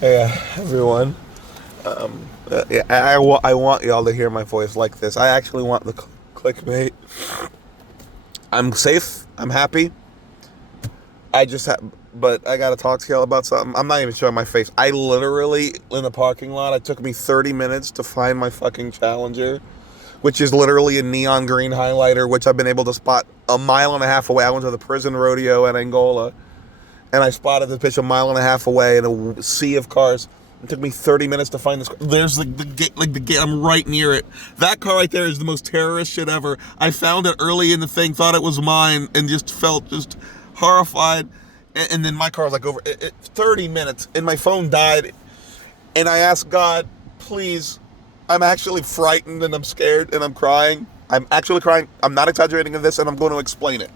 Hey, everyone. Yeah, I want y'all to hear my voice like this. I actually want the clickbait. I'm safe. I'm happy. I just have, but I gotta talk to y'all about something. I'm not even showing my face. I literally, in the parking lot, it took me 30 minutes to find my fucking Challenger, which is literally a neon green highlighter, which I've been able to spot a mile and a half away. I went to the prison rodeo in Angola, and I spotted this bitch a mile and a half away in a sea of cars. It took me 30 minutes to find this car. There's the gate, like the gate. I'm right near it. That car right there is the most terrorist shit ever. I found it early in the thing, thought it was mine, and just felt just horrified. And then my car was like over 30 minutes, and my phone died. And I asked God, please, I'm actually frightened and I'm scared and I'm crying. I'm actually crying. I'm not exaggerating in this, and I'm going to explain it.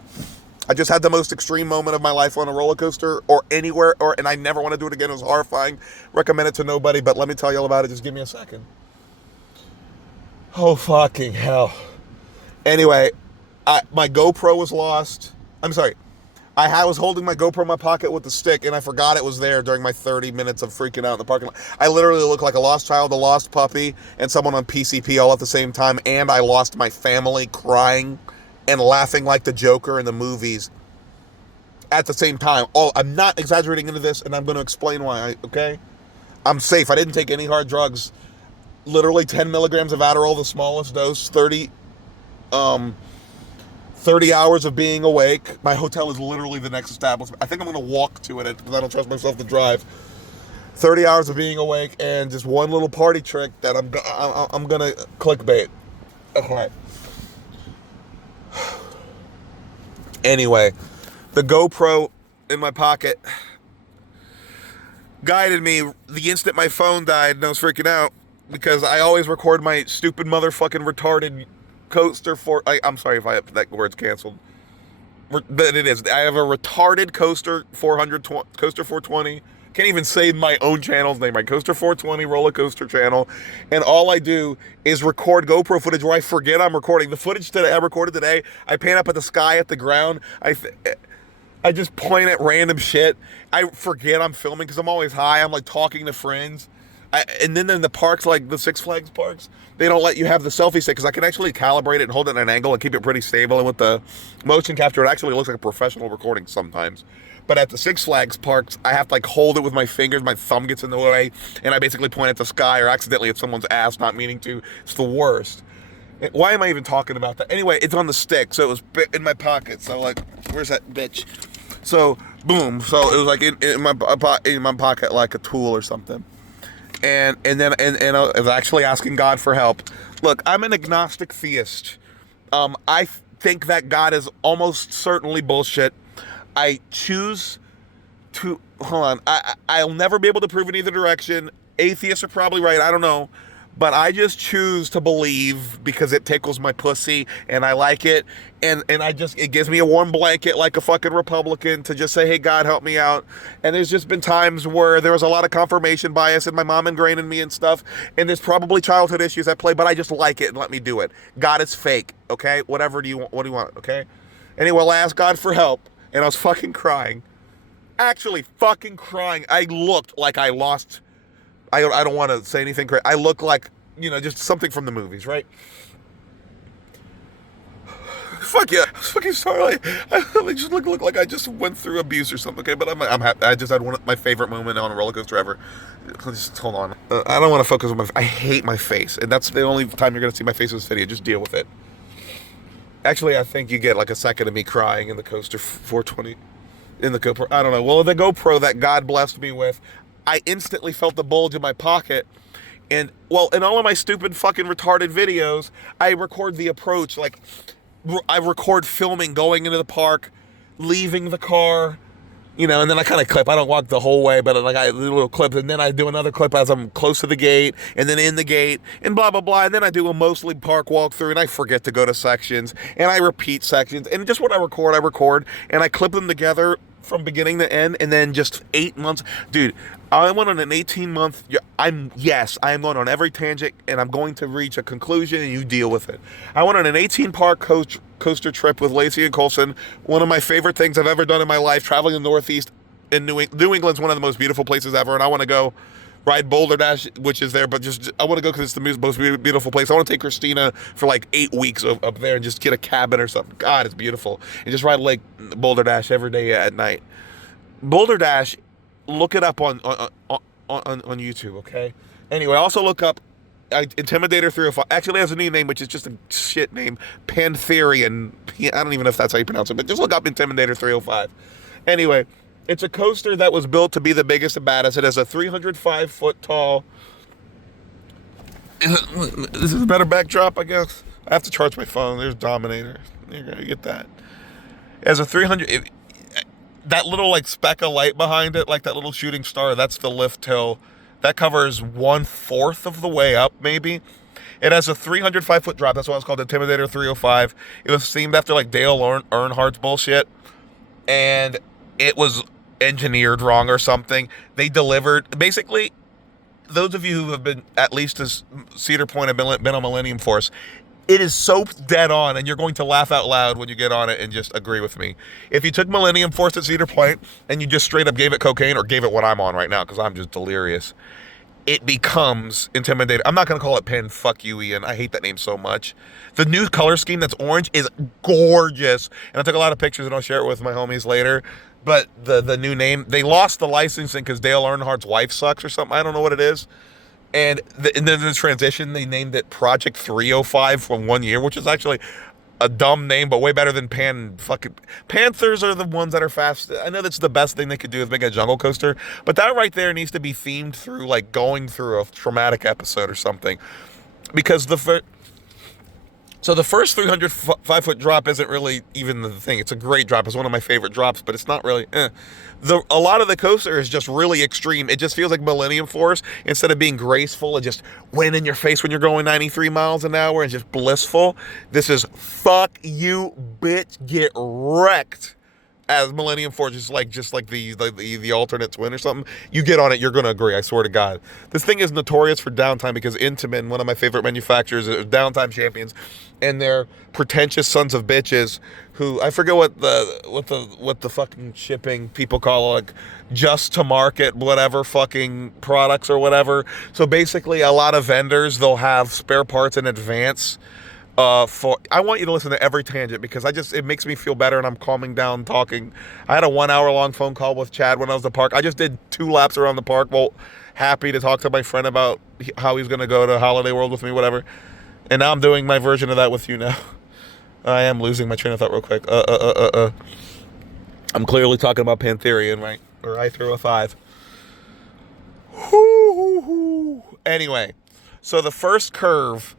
I just had the most extreme moment of my life on a roller coaster or anywhere, and I never want to do it again. It was horrifying. Recommend it to nobody, but let me tell you all about it. Just give me a second. Oh, fucking hell. Anyway, my GoPro was lost. I'm sorry. I was holding my GoPro in my pocket with the stick, and I forgot it was there during my 30 minutes of freaking out in the parking lot. I literally looked like a lost child, a lost puppy, and someone on PCP all at the same time, and I lost my family crying and laughing like the Joker in the movies at the same time. Oh, I'm not exaggerating into this, and I'm going to explain why, okay? I'm safe. I didn't take any hard drugs. Literally 10 milligrams of Adderall, the smallest dose, um, 30 hours of being awake. My hotel is literally the next establishment. I think I'm going to walk to it because I don't trust myself to drive. 30 hours of being awake and just one little party trick that I'm going to clickbait. Okay. Anyway, the GoPro in my pocket guided me the instant my phone died, and I was freaking out because I always record my stupid motherfucking retarded coaster for. I'm sorry if that word's canceled, but it is. I have a retarded coaster 400 coaster 420. Can't even say my own channel's name, my Coaster 420 roller coaster channel, and all I do is record GoPro footage where I forget I'm recording. The footage that I recorded today, I pan up at the sky, at the ground. I just point at random shit. I forget I'm filming because I'm always high. I'm like talking to friends. And then in the parks, like the Six Flags parks, they don't let you have the selfie stick because I can actually calibrate it and hold it at an angle and keep it pretty stable. And with the motion capture, it actually looks like a professional recording sometimes. But at the Six Flags parks, I have to like hold it with my fingers. My thumb gets in the way, and I basically point at the sky or accidentally at someone's ass, not meaning to. It's the worst. Why am I even talking about that? Anyway, it's on the stick, so it was in my pocket. So like, where's that bitch? So boom. So it was like in my pocket like a tool or something. And I was actually asking God for help. Look, I'm an agnostic theist. I think that God is almost certainly bullshit. I choose to hold on. I'll never be able to prove in either direction. Atheists are probably right. I don't know. But I just choose to believe because it tickles my pussy and I like it. And it gives me a warm blanket like a fucking Republican to just say, hey, God, help me out. And there's just been times where there was a lot of confirmation bias and my mom ingrained in me and stuff. And there's probably childhood issues at play, but I just like it and let me do it. God is fake, okay? Whatever do you want? What do you want, okay? Anyway, I asked God for help and I was fucking crying. Actually, fucking crying. I looked like I lost. I don't want to say anything crazy. I look like, just something from the movies, right? Fuck yeah. I'm fucking sorry. I just look like I just went through abuse or something, okay? But I'm happy. I just had one of my favorite moment on a roller coaster ever. Just hold on. I don't want to focus on I hate my face. And that's the only time you're going to see my face in this video. Just deal with it. Actually, I think you get like a second of me crying in the Coaster 420. In the GoPro. I don't know. Well, the GoPro that God blessed me with, I instantly felt the bulge in my pocket. And, well, in all of my stupid fucking retarded videos, I record the approach. Like, I record filming going into the park, leaving the car, and then I kind of clip. I don't walk the whole way, but like I do little clips, and then I do another clip as I'm close to the gate, and then in the gate, and blah, blah, blah. And then I do a mostly park walkthrough, and I forget to go to sections, and I repeat sections. And just what I record, and I clip them together from beginning to end, and then just 8 months. Dude, I went on an 18-month, I am going on every tangent, and I'm going to reach a conclusion, and you deal with it. I went on an 18-park coaster trip with Lacey and Colson, one of my favorite things I've ever done in my life, traveling the Northeast in New England's one of the most beautiful places ever, and I want to go ride Boulder Dash, which is there, but just I want to go because it's the most beautiful place. I want to take Christina for like 8 weeks up there and just get a cabin or something. God, it's beautiful, and just ride Lake Boulder Dash every day at night. Boulder Dash, look it up on YouTube, okay? Anyway, also look up Intimidator 305. Actually, it has a new name, which is just a shit name, Pantherian. I don't even know if that's how you pronounce it, but just look up Intimidator 305. Anyway, it's a coaster that was built to be the biggest and baddest. It has a 305 foot tall. This is a better backdrop, I guess. I have to charge my phone. There's Dominator. You're gonna get that. It has a 300. That little like speck of light behind it, like that little shooting star, that's the lift hill. That covers 1/4 of the way up, maybe. It has a 305 foot drop. That's why it's called Intimidator 305. It was themed after like Dale Earnhardt's bullshit, and it was engineered wrong or something. They delivered basically. Those of you who have been at least as Cedar Point have been on Millennium Force, it is so dead on, and you're going to laugh out loud when you get on it and just agree with me. If you took Millennium Force at Cedar Point and you just straight up gave it cocaine or gave it what I'm on right now, because I'm just delirious, it becomes Intimidator. I'm not going to call it Pen. Fuck you, Ian. I hate that name so much. The new color scheme that's orange is gorgeous, and I took a lot of pictures and I'll share it with my homies later. But the new name, they lost the licensing because Dale Earnhardt's wife sucks or something. I don't know what it is. And then the transition, they named it Project 305 from 1 year, which is actually a dumb name, but way better than Panthers are the ones that are fast. I know that's the best thing they could do is make a jungle coaster, but that right there needs to be themed through like going through a traumatic episode or something, because the first 305 foot drop isn't really even the thing. It's a great drop. It's one of my favorite drops, but it's not really. A lot of the coaster is just really extreme. It just feels like Millennium Force, instead of being graceful and just wind in your face when you're going 93 miles an hour and just blissful. This is fuck you, bitch, get wrecked. As Millennium Force, just like the alternate twin or something. You get on it, you're gonna agree. I swear to God, this thing is notorious for downtime because Intamin, one of my favorite manufacturers, is downtime champions, and they're pretentious sons of bitches who I forget what the fucking shipping people call it, like just to market whatever fucking products or whatever. So basically, a lot of vendors, they'll have spare parts in advance. I want you to listen to every tangent because it makes me feel better and I'm calming down talking. I had a 1 hour long phone call with Chad when I was at the park. I just did 2 laps around the park. Well, happy to talk to my friend about how he's going to go to Holiday World with me, whatever. And now I'm doing my version of that with you now. I am losing my train of thought real quick. I'm clearly talking about Pantherian, right? Or I-305. Anyway, so the first curve,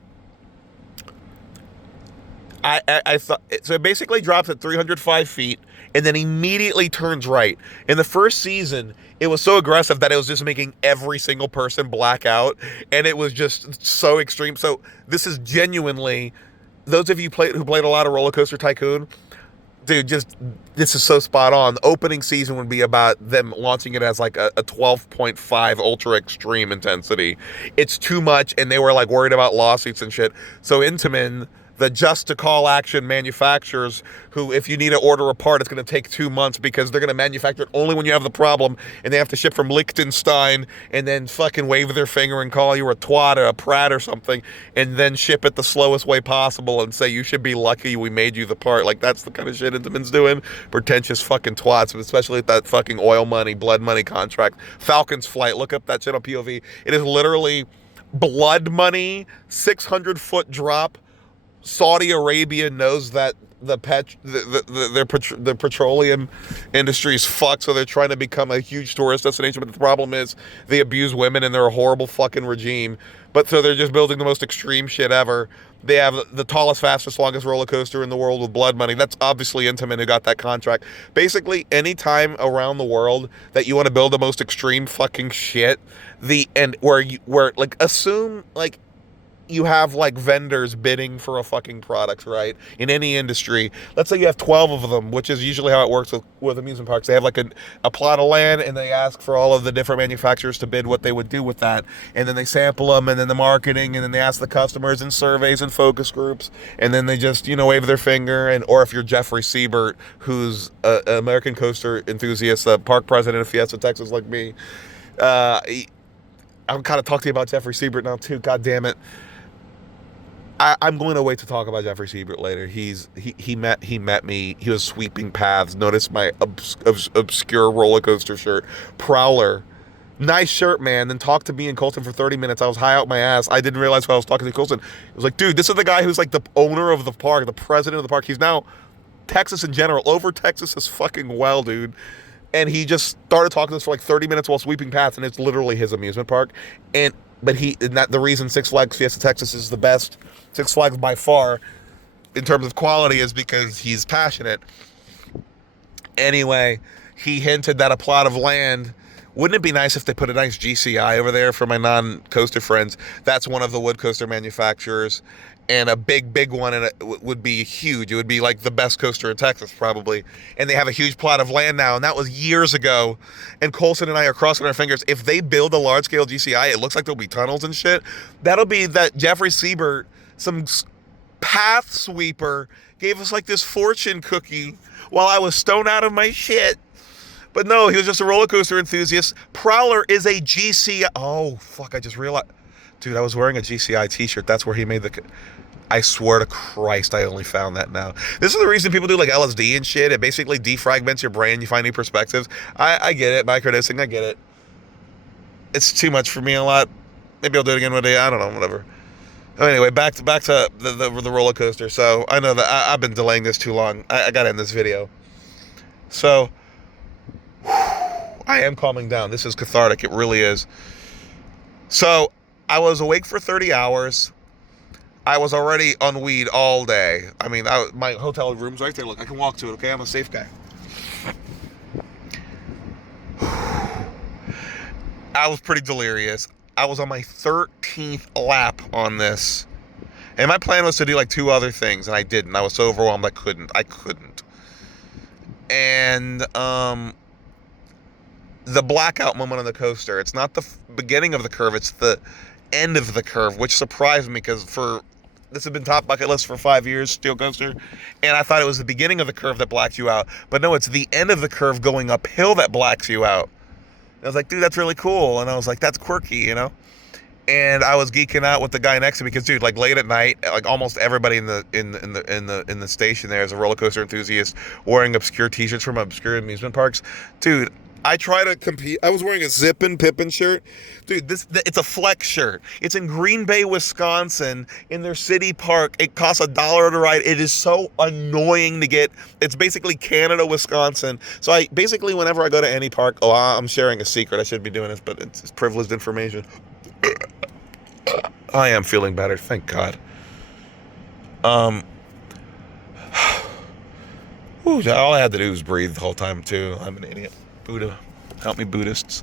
I thought so. It basically drops at 305 feet and then immediately turns right. In the first season, it was so aggressive that it was just making every single person black out, and it was just so extreme. So this is genuinely, those of you who played a lot of Roller Coaster Tycoon, dude, this is so spot on. The opening season would be about them launching it as like a 12.5 ultra extreme intensity. It's too much, and they were like worried about lawsuits and shit. So Intamin, the just to call action manufacturers, who if you need to order a part, it's going to take 2 months because they're going to manufacture it only when you have the problem, and they have to ship from Liechtenstein and then fucking wave their finger and call you a twat or a prat or something, and then ship it the slowest way possible and say you should be lucky we made you the part. Like, that's the kind of shit Intamin's doing. Pretentious fucking twats, especially with that fucking oil money, blood money contract. Falcon's Flight, look up that shit on POV. It is literally blood money, 600-foot drop. Saudi Arabia knows that the petroleum industry is fucked, so they're trying to become a huge tourist destination. But the problem is they abuse women and they're a horrible fucking regime. But so they're just building the most extreme shit ever. They have the tallest, fastest, longest roller coaster in the world with blood money. That's obviously Intamin who got that contract. Basically, anytime around the world that you want to build the most extreme fucking shit, assume like you have like vendors bidding for a fucking product, right? In any industry, let's say you have 12 of them, which is usually how it works with amusement parks. They have like a plot of land, and they ask for all of the different manufacturers to bid what they would do with that, and then they sample them, and then the marketing, and then they ask the customers in surveys and focus groups, and then they just wave their finger. And or if you're Jeffrey Siebert, who's an American coaster enthusiast, a park president of Fiesta Texas like me, I'm kind of talking to you about Jeffrey Siebert now too. God damn it. I'm going to wait to talk about Jeffrey Siebert later. He met me. He was sweeping paths. Noticed my obscure roller coaster shirt, Prowler. Nice shirt, man. Then talked to me and Colton for 30 minutes. I was high out my ass. I didn't realize who I was talking to Colton. It was like, dude, this is the guy who's like the owner of the park, the president of the park. He's now Texas in general, over Texas as fucking well, dude. And he just started talking to us for like 30 minutes while sweeping paths, and it's literally his amusement park. But the reason Six Flags Fiesta Texas is the best Six Flags by far in terms of quality is because he's passionate. Anyway, he hinted that a plot of land, wouldn't it be nice if they put a nice GCI over there for my non-coaster friends? That's one of the wood coaster manufacturers, and a big one, and it would be huge. It would be like the best coaster in Texas probably. And they have a huge plot of land now, and that was years ago. And Colson and I are crossing our fingers. If they build a large-scale GCI, it looks like there'll be tunnels and shit. That'll be that Jeffrey Siebert, some path sweeper, gave us like this fortune cookie while I was stoned out of my shit. But no, he was just a roller coaster enthusiast. Prowler is a GCI. Oh, fuck, I just realized. Dude, I was wearing a GCI t-shirt. That's where he made the... I swear to Christ, I only found that now. This is the reason people do like LSD and shit. It basically defragments your brain. You find new perspectives. I get it. Microdosing, I get it. It's too much for me a lot. Maybe I'll do it again one day. I don't know, whatever. Anyway, back to the roller coaster. So I know that I've been delaying this too long. I got to end this video. So I am calming down. This is cathartic. It really is. So I was awake for 30 hours. I was already on weed all day. I mean, my hotel room's right there. Look, I can walk to it, okay? I'm a safe guy. I was pretty delirious. I was on my 13th lap on this. And my plan was to do like 2 other things, and I didn't. I was so overwhelmed I couldn't. And the blackout moment on the coaster, it's not the beginning of the curve, it's the end of the curve, which surprised me because this had been top bucket list for 5 years, steel coaster, and I thought it was the beginning of the curve that blacked you out. But no, it's the end of the curve going uphill that blacks you out. And I was like, dude, that's really cool. And I was like, that's quirky, And I was geeking out with the guy next to me because, dude, like late at night, like almost everybody in the station there is a roller coaster enthusiast wearing obscure T-shirts from obscure amusement parks. Dude, I try to compete. I was wearing a Zippin' Pippin shirt. Dude, it's a Flex shirt. It's in Green Bay, Wisconsin, in their city park. It costs $1 to ride. It is so annoying to get. It's basically Canada, Wisconsin. So whenever I go to any park, I'm sharing a secret. I shouldn't be doing this, but it's privileged information. I am feeling better, thank God. All I had to do was breathe the whole time too. I'm an idiot. Buddha, help me, Buddhists.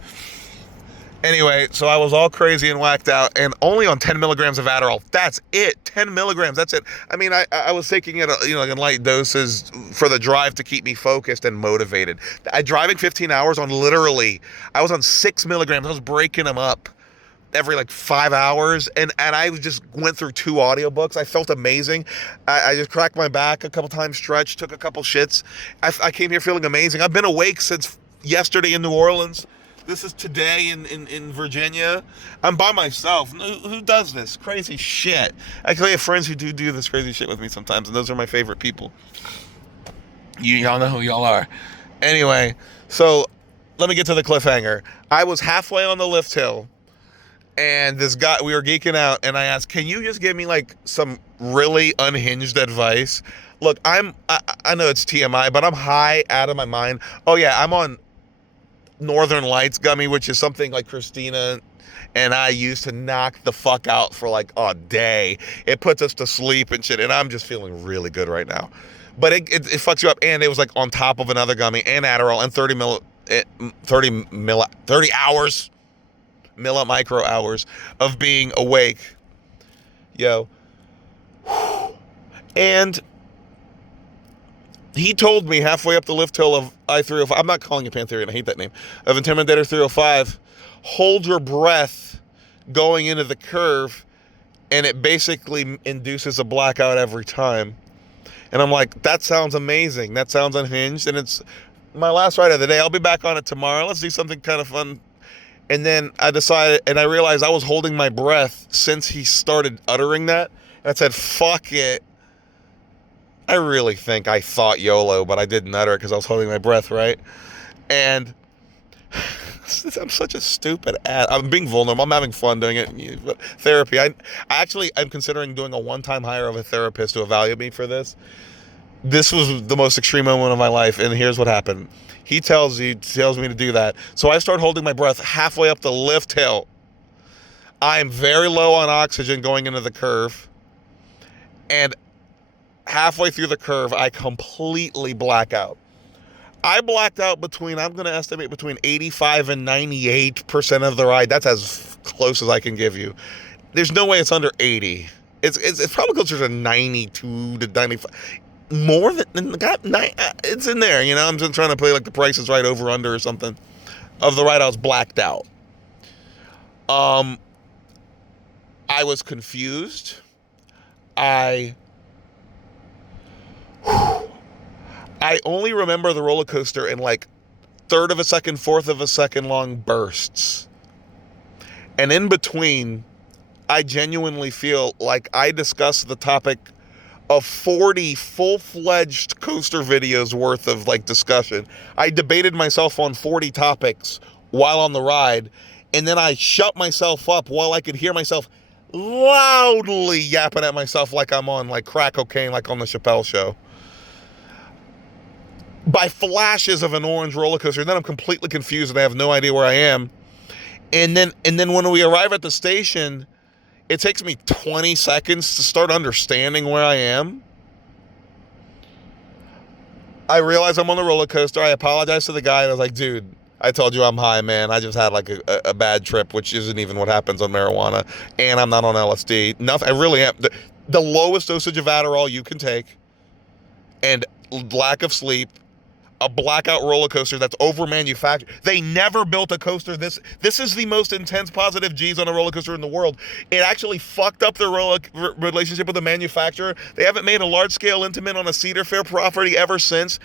Anyway, so I was all crazy and whacked out, and only on 10 milligrams of Adderall. That's it. 10 milligrams. That's it. I mean, I was taking it, like in light doses for the drive to keep me focused and motivated. Driving 15 hours on I was on 6 milligrams. I was breaking them up every like 5 hours, and I just went through 2 audiobooks. I felt amazing. I just cracked my back a couple times, stretched, took a couple shits. I came here feeling amazing. I've been awake since yesterday in New Orleans. This is today in Virginia. I'm by myself. Who does this crazy shit? I actually have friends who do this crazy shit with me sometimes, and those are my favorite people. Y'all know who y'all are. Anyway, so let me get to the cliffhanger. I was halfway on the lift hill, and this guy, we were geeking out, and I asked, can you just give me like some really unhinged advice? Look, I know it's TMI, but I'm high out of my mind. Oh yeah, I'm on Northern Lights gummy, which is something like Christina and I used to knock the fuck out for like a day. It puts us to sleep and shit, and I'm just feeling really good right now. But it fucks you up, and it was like on top of another gummy and Adderall and 30 hours, millimicro hours of being awake. Yo. And he told me halfway up the lift hill of I-305, I'm not calling it Pantherian, I hate that name, of Intimidator 305, hold your breath going into the curve, and it basically induces a blackout every time. And I'm like, that sounds amazing. That sounds unhinged. And it's my last ride of the day. I'll be back on it tomorrow. Let's do something kind of fun. And then I decided, and I realized I was holding my breath since he started uttering that. And I said, fuck it. I really think I thought YOLO, but I didn't utter it because I was holding my breath, right? And I'm such a stupid ass. I'm being vulnerable. I'm having fun doing it. But therapy. I'm considering doing a one-time hire of a therapist to evaluate me for this. This was the most extreme moment of my life, and here's what happened. He tells me to do that. So I start holding my breath halfway up the lift hill. I am very low on oxygen going into the curve. And halfway through the curve, I completely black out. I blacked out I'm going to estimate between 85 and 98% of the ride. That's as close as I can give you. There's no way it's under 80. It's probably closer to 92 to 95. More than it's in there, you know. I'm just trying to play like The Price is Right over under or something. Of the ride, I was blacked out. I was confused. I only remember the roller coaster in like third of a second, fourth of a second long bursts. And in between, I genuinely feel like I discussed the topic of 40 full-fledged coaster videos worth of like discussion. I debated myself on 40 topics while on the ride, and then I shut myself up while I could hear myself loudly yapping at myself like I'm on like crack cocaine, like on the Chappelle Show. By flashes of an orange roller coaster, and then I'm completely confused and I have no idea where I am. And then when we arrive at the station, it takes me 20 seconds to start understanding where I am. I realize I'm on the roller coaster. I apologize to the guy, and I was like, dude, I told you I'm high, man. I just had like a bad trip, which isn't even what happens on marijuana, and I'm not on LSD. Nothing. I really am. The lowest dosage of Adderall you can take, and lack of sleep, a blackout roller coaster that's over manufactured. They never built a coaster this is the most intense positive G's on a roller coaster in the world. It actually fucked up their relationship with the manufacturer. They haven't made a large scale Intamin on a Cedar Fair property ever since.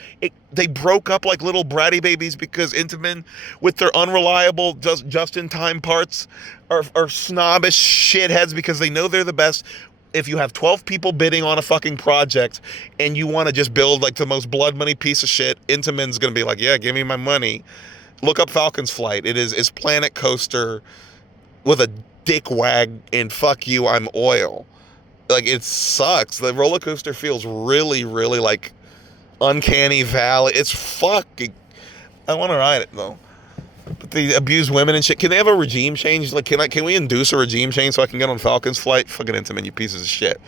They broke up like little bratty babies because Intamin, with their unreliable just in time parts, are snobbish shitheads because they know they're the best. If you have 12 people bidding on a fucking project and you want to just build like the most blood money piece of shit, Intamin's going to be like, yeah, give me my money. Look up Falcon's Flight. It is Planet Coaster with a dick wag and fuck you, I'm oil. Like, it sucks. The roller coaster feels really, really like uncanny valley. It's fucking, I want to ride it though. But they abuse women and shit. Can they have a regime change? Like, can we induce a regime change so I can get on Falcon's Flight? Fucking Intamin, you pieces of shit.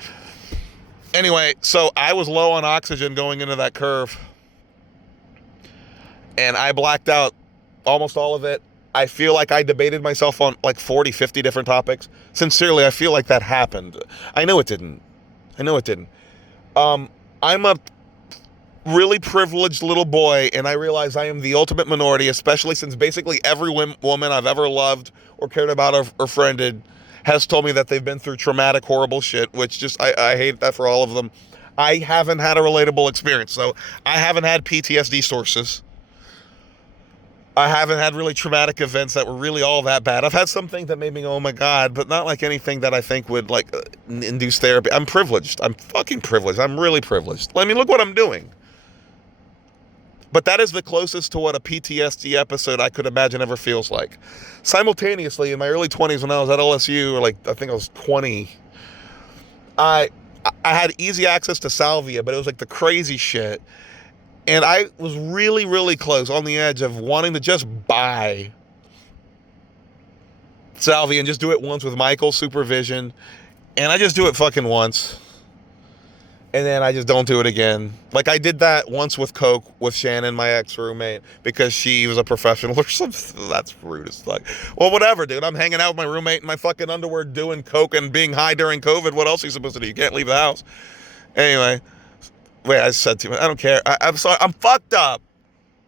Anyway, so I was low on oxygen going into that curve, and I blacked out almost all of it. I feel like I debated myself on like 40, 50 different topics. Sincerely, I feel like that happened. I know it didn't. I'm a really privileged little boy, and I realize I am the ultimate minority, especially since basically every woman I've ever loved or cared about or friended has told me that they've been through traumatic, horrible shit, which just, I hate that for all of them. I haven't had a relatable experience, so I haven't had PTSD sources. I haven't had really traumatic events that were really all that bad. I've had some things that made me go, oh my God, but not like anything that I think would like induce therapy. I'm privileged. I'm fucking privileged. I'm really privileged. I mean, look what I'm doing. But that is the closest to what a PTSD episode I could imagine ever feels like. Simultaneously, in my early 20s when I was at LSU, or like I think I was 20, I had easy access to salvia, but it was like the crazy shit. And I was really, really close on the edge of wanting to just buy salvia and just do it once with Michael's supervision. And I just do it fucking once. and then I just don't do it again. Like I did that once with coke with Shannon, my ex roommate, because she was a professional or something. That's rude as fuck. Well, whatever, dude. I'm hanging out with my roommate in my fucking underwear doing coke and being high during COVID. What else are you supposed to do? You can't leave the house. Anyway, wait, I said too much. I don't care. I'm sorry. I'm fucked up.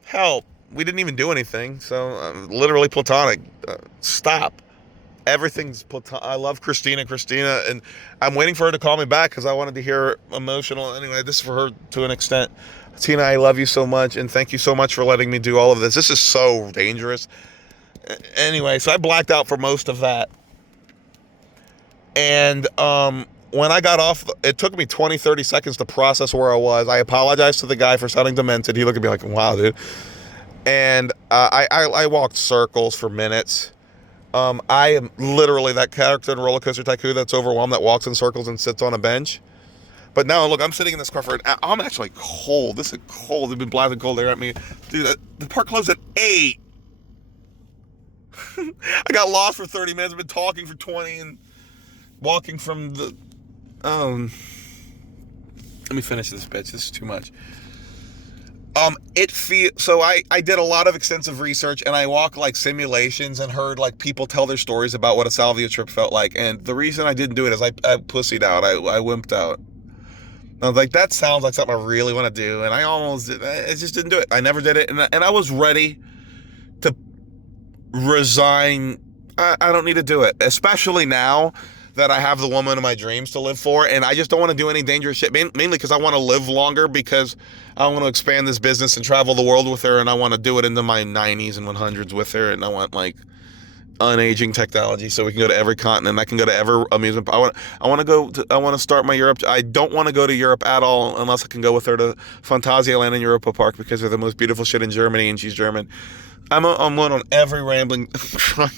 Help. We didn't even do anything. So literally platonic. Stop. Everything's platonic. I love Christina, and I'm waiting for her to call me back because I wanted to hear her emotional. Anyway, this is for her to an extent. Tina, I love you so much, and thank you so much for letting me do all of this. This is so dangerous. Anyway, so I blacked out for most of that. And when I got off, it took me 20, 30 seconds to process where I was. I apologized to the guy for sounding demented. He looked at me like, wow, dude. And I walked circles for minutes. I am literally that character in Roller Coaster Tycoon that's overwhelmed, that walks in circles and sits on a bench. But now, look, I'm sitting in this car for I'm actually cold. This is cold. They've been blasting cold air at me. Dude, the park closed at 8. I got lost for 30 minutes. I've been talking for 20 and walking from the... let me finish this, bitch. This is too much. So I did a lot of extensive research, and I walked like simulations and heard like people tell their stories about what a salvia trip felt like. And the reason I didn't do it is I pussied out. I wimped out. I was like, that sounds like something I really want to do, and I just didn't do it. I never did it, and I was ready to resign. I don't need to do it, especially now that I have the woman of my dreams to live for, and I just don't want to do any dangerous shit, mainly because I want to live longer, because I want to expand this business and travel the world with her, and I want to do it into my 90s and 100s with her, and I want like unaging technology so we can go to every continent. I can go to every amusement. I want to start my Europe. I don't want to go to Europe at all unless I can go with her to Phantasialand and Europa Park, because they're the most beautiful shit in Germany, and she's German. I'm going on every rambling. I'm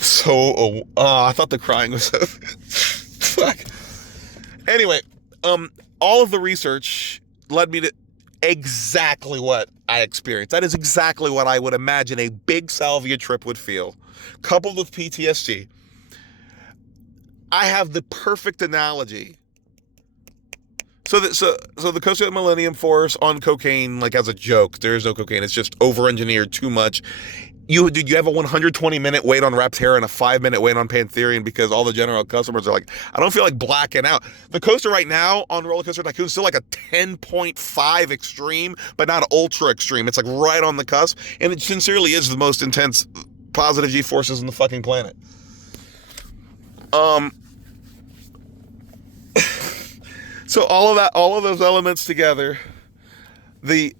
so. I thought the crying was so. Fuck. Anyway, all of the research led me to exactly what I experienced. That is exactly what I would imagine a big salvia trip would feel, coupled with PTSD. I have the perfect analogy. So the Costa Millennium Force on cocaine, like as a joke, there is no cocaine. It's just over-engineered too much. You have a 120-minute wait on Rapterra and a 5-minute wait on Pantherian because all the general customers are like, I don't feel like blacking out. The coaster right now on Roller Coaster Tycoon is still like a 10.5 extreme, but not ultra extreme. It's like right on the cusp, and it sincerely is the most intense positive G-forces on the fucking planet. So all of those elements together, the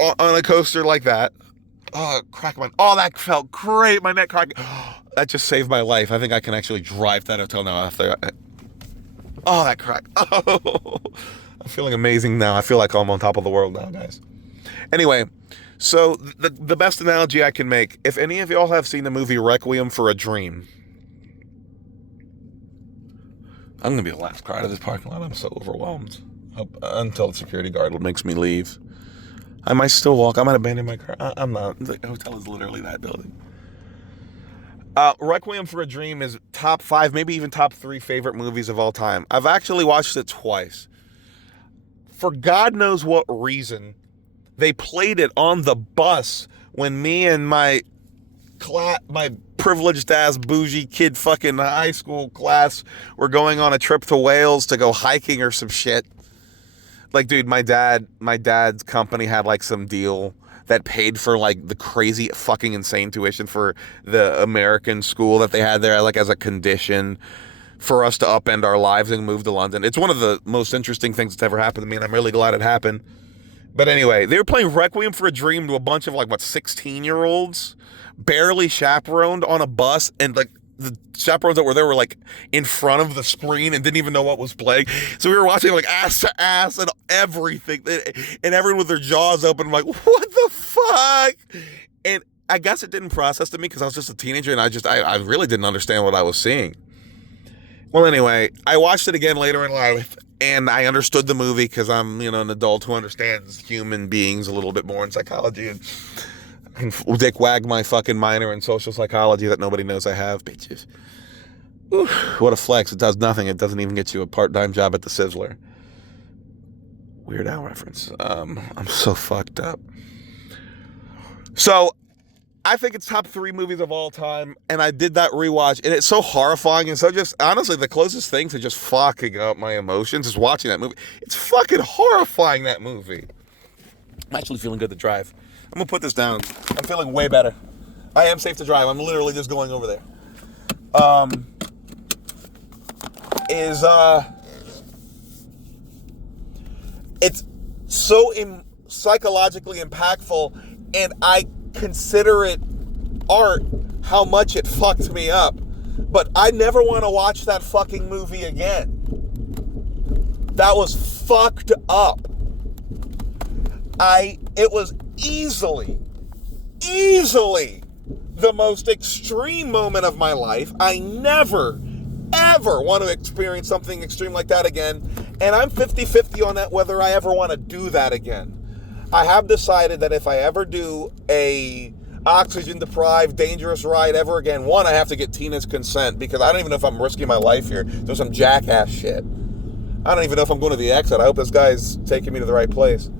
on a coaster like that, that felt great. My neck cracked. That just saved my life. I think I can actually drive to that hotel now after. That crack. Oh, I'm feeling amazing now. I feel like I'm on top of the world now, guys. Anyway, so the best analogy I can make, if any of y'all have seen the movie Requiem for a Dream. I'm going to be the last car out of this parking lot. I'm so overwhelmed. Until the security guard makes me leave. I might still walk. I might abandon my car. I'm not. The hotel is literally that building. Requiem for a Dream is top 5, maybe even top 3 favorite movies of all time. I've actually watched it twice. For God knows what reason, they played it on the bus when me and my privileged ass bougie kid fucking high school class were going on a trip to Wales to go hiking or some shit. Like, dude, my dad's company had like some deal that paid for like the crazy fucking insane tuition for the American school that they had there, like as a condition for us to upend our lives and move to London. It's one of the most interesting things that's ever happened to me, and I'm really glad it happened. But anyway, they were playing Requiem for a Dream to a bunch of 16-year-olds, barely chaperoned on a bus, and like the chaperones that were there were like in front of the screen and didn't even know what was playing. So we were watching like ass to ass and everything, and everyone with their jaws open. I'm like, what the fuck? And I guess it didn't process to me because I was just a teenager, and I really didn't understand what I was seeing. Well, anyway, I watched it again later in life, and I understood the movie because I'm, an adult who understands human beings a little bit more in psychology, and I can dick wag my fucking minor in social psychology that nobody knows I have, bitches. Ooh, what a flex. It does nothing. It doesn't even get you a part-time job at the Sizzler. Weird Al reference. I'm so fucked up. So I think it's top 3 movies of all time, and I did that rewatch, and it's so horrifying, and so just, honestly, the closest thing to just fucking up my emotions is watching that movie. It's fucking horrifying, that movie. I'm actually feeling good to drive. I'm gonna put this down. I'm feeling way better. I am safe to drive. I'm literally just going over there. It's so psychologically impactful, and I consider it art how much it fucked me up. But I never want to watch that fucking movie again. That was fucked up. It was easily the most extreme moment of my life. I never, ever want to experience something extreme like that again. And I'm 50-50 on that, whether I ever want to do that again. I have decided that if I ever do a oxygen-deprived, dangerous ride ever again, one, I have to get Tina's consent, because I don't even know if I'm risking my life here. There's some jackass shit. I don't even know if I'm going to the exit. I hope this guy's taking me to the right place.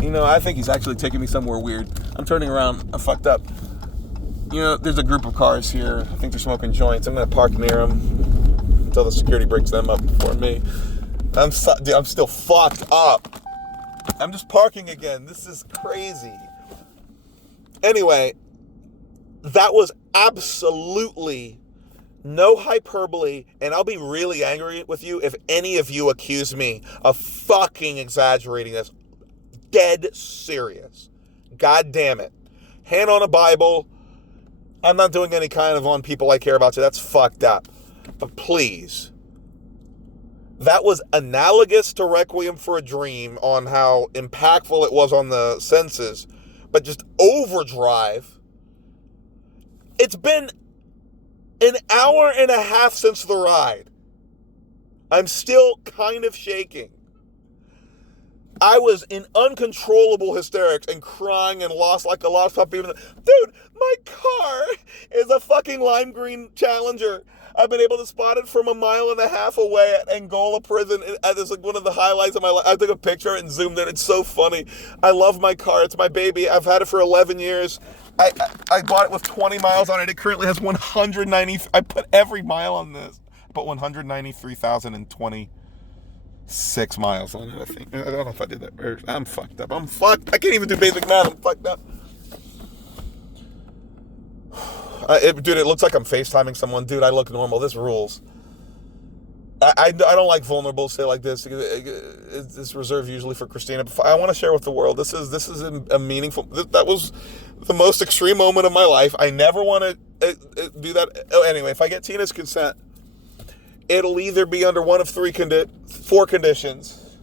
You know, I think he's actually taking me somewhere weird. I'm turning around. I'm fucked up. You know, there's a group of cars here. I think they're smoking joints. I'm going to park near them until the security breaks them up before me. I'm still fucked up. I'm just parking again. This is crazy. Anyway, that was absolutely no hyperbole, and I'll be really angry with you if any of you accuse me of fucking exaggerating this. Dead serious. God damn it. Hand on a Bible. I'm not doing any kind of on people I care about, so that's fucked up. But please. That was analogous to Requiem for a Dream on how impactful it was on the senses, but just overdrive. It's been an hour and a half since the ride. I'm still kind of shaking. I was in uncontrollable hysterics and crying and lost like a lost puppy. Dude, my car is a fucking lime green Challenger. I've been able to spot it from 1.5 miles away at Angola prison. It's like one of the highlights of my life. I took a picture and zoomed in. It's so funny. I love my car. It's my baby. I've had it for 11 years. I bought it with 20 miles on it. It currently has 190. I put every mile on this. I put 193,026 miles on it, I think. I don't know if I did that. I'm fucked up. I'm fucked. I can't even do basic math. I'm fucked up. Dude, it looks like I'm FaceTiming someone. Dude, I look normal. This rules. I don't like vulnerable shit like this. It's reserved usually for Christina. But I want to share with the world. This is a meaningful. That was the most extreme moment of my life. I never want to do that. Oh, anyway, if I get Tina's consent, it'll either be under one of 4 conditions.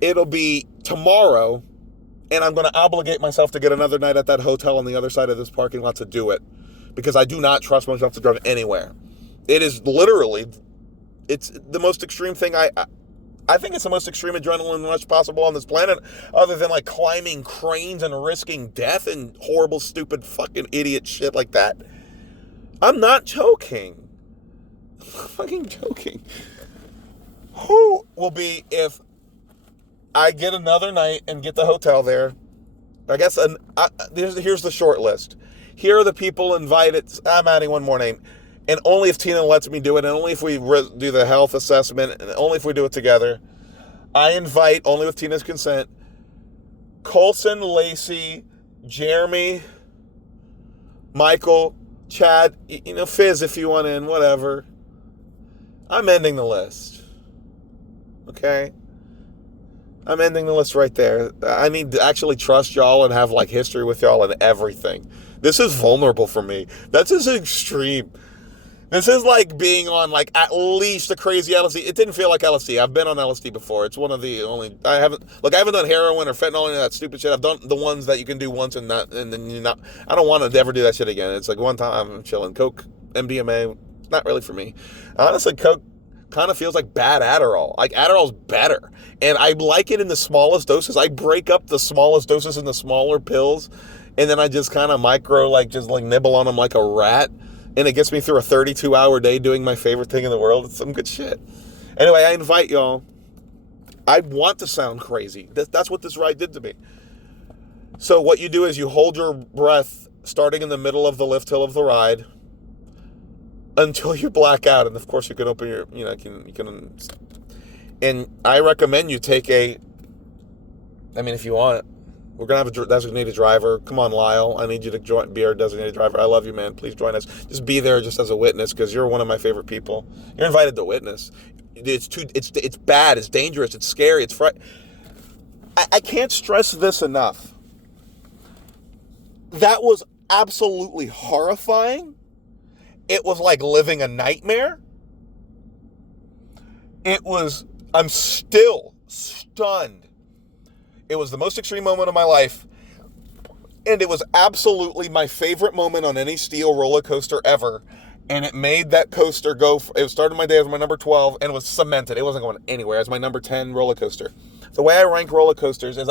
It'll be tomorrow, and I'm going to obligate myself to get another night at that hotel on the other side of this parking lot to do it, because I do not trust myself to drive anywhere. It is literally, it's the most extreme thing. I think it's the most extreme adrenaline rush possible on this planet, other than like climbing cranes and risking death and horrible, stupid, fucking idiot shit like that. I'm not joking. I'm fucking joking. Who will be if I get another night and get the hotel there? I guess here's the short list. Here are the people invited. I'm adding one more name. And only if Tina lets me do it, and only if we do the health assessment, and only if we do it together. I invite, only with Tina's consent, Colson, Lacey, Jeremy, Michael, Chad, Fizz if you want in, whatever. I'm ending the list. Okay? I'm ending the list right there. I need to actually trust y'all and have like history with y'all and everything. This is vulnerable for me. That's just extreme. This is like being on like at least a crazy LSD. It didn't feel like LSD. I've been on LSD before. It's one of the only. I haven't done heroin or fentanyl, any of that stupid shit. I've done the ones that you can do once and then you're not. I don't want to ever do that shit again. It's like one time I'm chilling. Coke, MDMA, not really for me. Honestly, Coke kind of feels like bad Adderall. Like Adderall's better, and I like it in the smallest doses. I break up the smallest doses in the smaller pills, and then I just kind of nibble on them like a rat. And it gets me through a 32-hour day doing my favorite thing in the world. It's some good shit. Anyway, I invite y'all I want to sound crazy. That's what this ride did to me. So what you do is you hold your breath starting in the middle of the lift hill of the ride until you black out. And of course you can open your, you can, and I recommend you take if you want, we're going to have a designated driver. Come on, Lyle. I need you to be our designated driver. I love you, man. Please join us. Just be there just as a witness because you're one of my favorite people. You're invited to witness. It's bad. It's dangerous. It's scary. It's I can't stress this enough. That was absolutely horrifying. It was like living a nightmare. I'm still stunned. It was the most extreme moment of my life. And it was absolutely my favorite moment on any steel roller coaster ever. And it made that coaster go, it started my day as my number 12 and it was cemented. It wasn't going anywhere. It was my number 10 roller coaster. The way I rank roller coasters is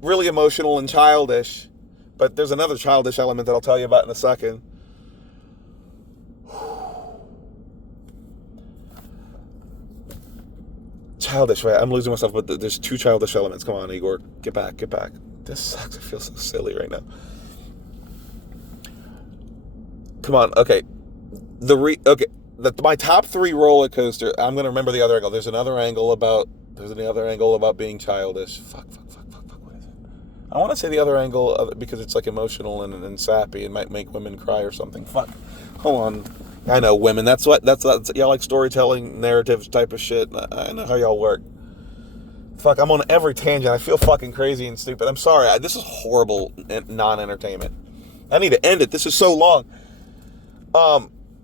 really emotional and childish. But there's another childish element that I'll tell you about in a second. Childish, right? I'm losing myself, but there's two childish elements. Come on, Igor. Get back. This sucks. I feel so silly right now. Come on. Okay. My top 3 roller coaster. I'm going to remember the other angle. There's another angle about being childish. Fuck. What is it? I want to say the other angle of it because it's like emotional and sappy and might make women cry or something. Fuck. Hold on. I know women. That's y'all like storytelling, narratives type of shit. I know how y'all work. Fuck, I'm on every tangent. I feel fucking crazy and stupid. I'm sorry. This is horrible non-entertainment. I need to end it. This is so long.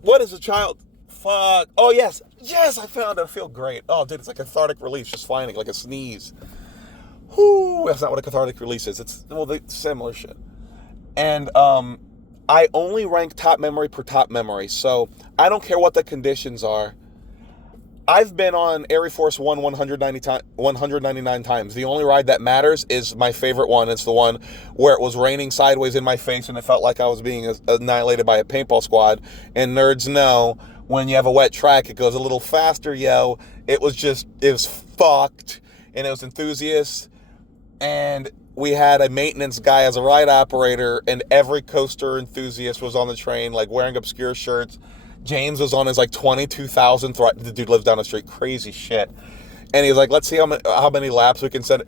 What is a child? Fuck. Oh, yes. Yes, I found it. I feel great. Oh, dude, it's like a cathartic release. Just finding like a sneeze. Whoo. That's not what a cathartic release is. It's, similar shit. And, I only rank top memory per top memory, so I don't care what the conditions are. I've been on Air Force One 199 times. The only ride that matters is my favorite one. It's the one where it was raining sideways in my face and it felt like I was being annihilated by a paintball squad. And nerds know when you have a wet track, it goes a little faster, yo. It was fucked, and it was enthusiasts. And we had a maintenance guy as a ride operator, and every coaster enthusiast was on the train, like wearing obscure shirts. James was on his like 22,000th ride. The dude lives down the street. Crazy shit. And he was like, let's see how many laps we can send.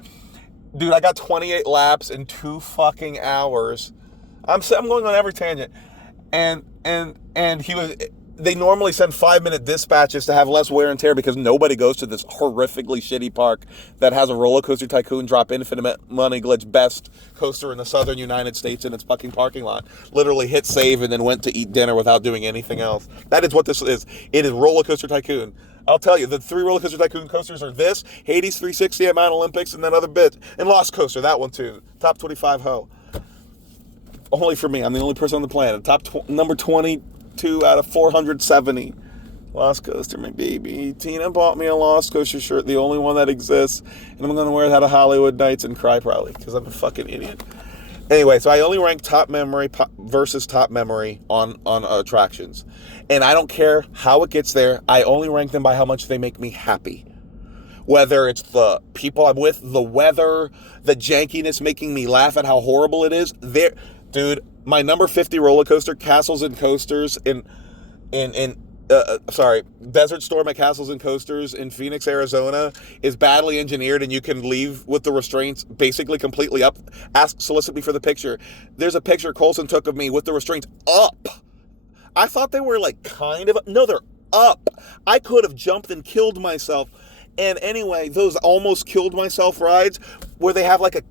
Dude, I got 28 laps in 2 fucking hours. I'm going on every tangent. And they normally send 5-minute dispatches to have less wear and tear because nobody goes to this horrifically shitty park that has a Roller Coaster Tycoon drop infinite money glitch best coaster in the southern United States in its fucking parking lot. Literally hit save and then went to eat dinner without doing anything else. That is what this is. It is Roller Coaster Tycoon. I'll tell you, the 3 Roller Coaster Tycoon coasters are this, Hades 360 at Mount Olympics, and that other bit. And Lost Coaster, that one too. Top 25 ho. Only for me. I'm the only person on the planet. Number 22 out of 470. Lost Coaster, my baby. Tina bought me a Lost Coaster shirt, the only one that exists. And I'm going to wear it out of Hollywood Nights and cry probably because I'm a fucking idiot. Anyway, so I only rank top memory versus top memory on attractions. And I don't care how it gets there. I only rank them by how much they make me happy. Whether it's the people I'm with, the weather, the jankiness making me laugh at how horrible it is. Dude, my number 50 roller coaster, Castles and Coasters Desert Storm at Castles and Coasters in Phoenix, Arizona is badly engineered and you can leave with the restraints basically completely up. Solicit me for the picture. There's a picture Colson took of me with the restraints up. I thought they were like kind of, no, they're up. I could have jumped and killed myself. And anyway, those almost killed myself rides where they have like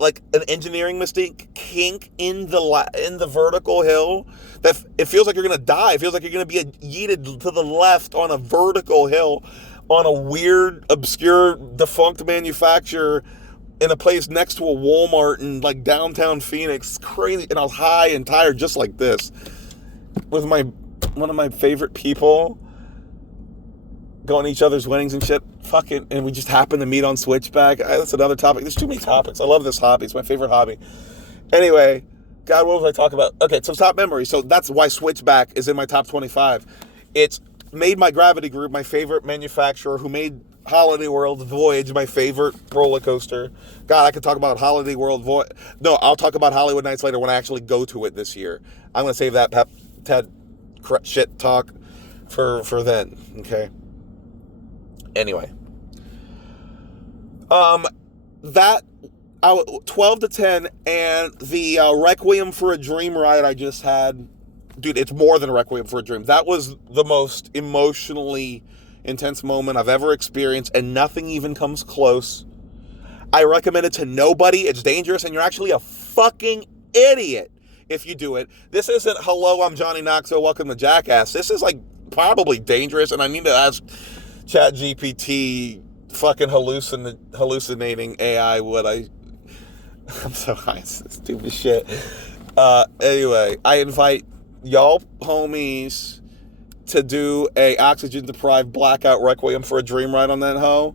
like an engineering mistake kink in the vertical hill that it feels like you're gonna die. It feels like you're gonna be yeeted to the left on a vertical hill on a weird, obscure, defunct manufacturer in a place next to a Walmart in like downtown Phoenix. Crazy. And I was high and tired just like this with one of my favorite people going to each other's weddings and shit. Fucking, and we just happened to meet on Switchback. That's another topic. There's too many topics. I love this hobby. It's my favorite hobby. Anyway, God, what was I talking about? Okay, so top memory. So that's why Switchback is in my top 25. It's made my Gravity Group, my favorite manufacturer who made Holiday World Voyage, my favorite roller coaster. God, I could talk about Holiday World Voyage. No, I'll talk about Hollywood Nights later when I actually go to it this year. I'm going to save that TED shit talk for then, okay? Anyway. That 12 to 10 and the Requiem for a Dream ride I just had, dude, it's more than a Requiem for a Dream. That was the most emotionally intense moment I've ever experienced, and nothing even comes close. I recommend it to nobody. It's dangerous, and you're actually a fucking idiot if you do it. This isn't, hello, I'm Johnny Knoxville, welcome to Jackass. This is like probably dangerous, and I need to ask ChatGPT fucking hallucinating AI I'm so high, it's stupid shit. Anyway, I invite y'all homies to do a oxygen deprived blackout Requiem for a Dream ride on that hoe.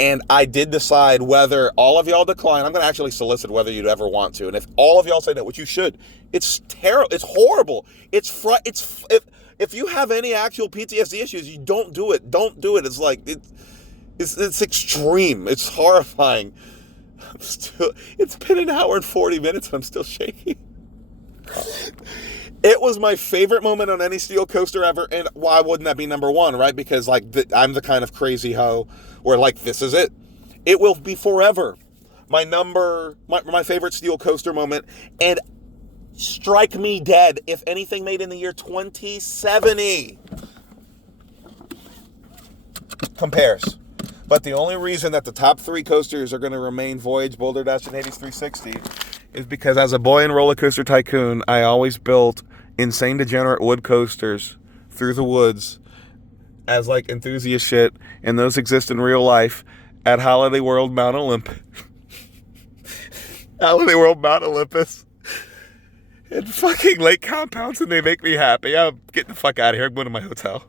And I did decide whether all of y'all decline. I'm going to actually solicit whether you'd ever want to. And if all of y'all say no, which you should, it's terrible. It's horrible. If you have any actual PTSD issues, you don't do it. Don't do it. It's like, it's extreme. It's horrifying. It's been an hour and 40 minutes and I'm still shaking. It was my favorite moment on any steel coaster ever, and why wouldn't that be number one, right? Because like I'm the kind of crazy hoe where like this is it. It will be forever my favorite steel coaster moment, and strike me dead if anything made in the year 2070 compares. But the only reason that the top three coasters are going to remain Voyage, Boulder Dash, and Hades 360 is because as a boy in Roller Coaster Tycoon, I always built insane degenerate wood coasters through the woods as like enthusiast shit, and those exist in real life at Holiday World Mount Olympus. Holiday World Mount Olympus. And fucking lake compounds, and they make me happy. I'm getting the fuck out of here. I'm going to my hotel.